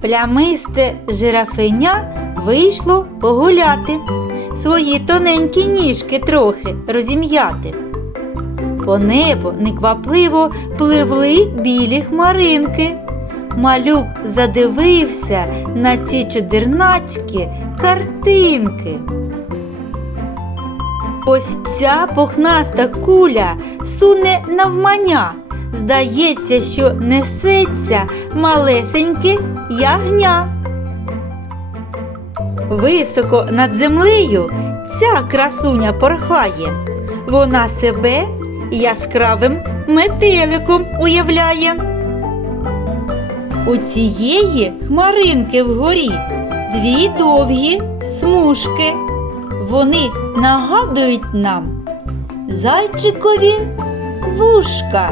Плямисте жирафеня вийшло погуляти, свої тоненькі ніжки трохи розім'яти. По небу неквапливо пливли білі хмаринки. Малюк задивився на ці чудернацькі картинки. Ось ця пухнаста куля суне навмання. Здається, що несеться малесеньке ягня. Високо над землею ця красуня порхає. Вона себе яскравим метеликом уявляє. У цієї хмаринки вгорі дві довгі смужки. Вони нагадують нам зайчикові вушка.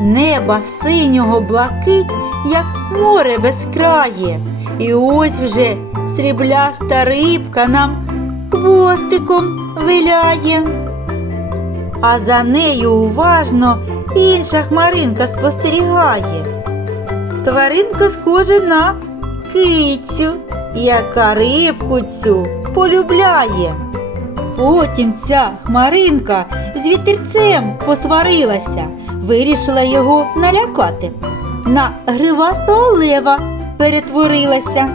Неба синього блакить, як море безкрає. І ось вже срібляста рибка нам хвостиком виляє. А за нею уважно інша хмаринка спостерігає. Тваринка схожа на кицю, яка рибку цю полюбляє. Потім ця хмаринка з вітерцем посварилася, вирішила його налякати. На гривастого лева перетворилася.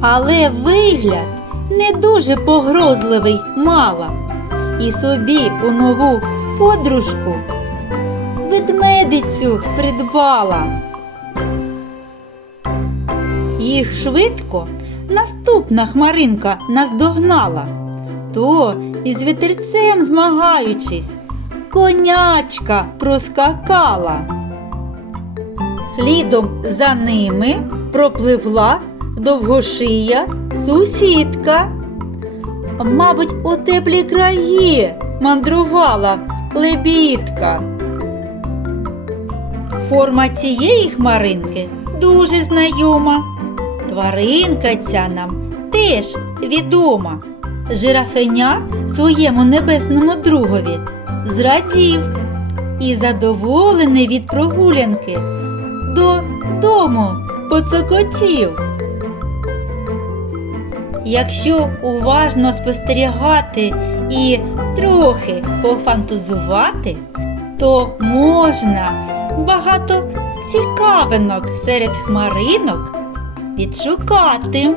Але вигляд не дуже погрозливий мала. І собі у нову подружку ведмедицю придбала. Їх швидко наступна хмаринка наздогнала. То із вітерцем змагаючись, конячка проскакала. Слідом за ними пропливла довгошия сусідка. Мабуть, у теплі краї мандрувала лебідка. Форма цієї хмаринки дуже знайома. Тваринка ця нам теж відома. Жирафеня своєму небесному другові зрадів і задоволений від прогулянки додому поцокотів. Якщо уважно спостерігати і трохи пофантазувати, то можна багато цікавинок серед хмаринок відшукати.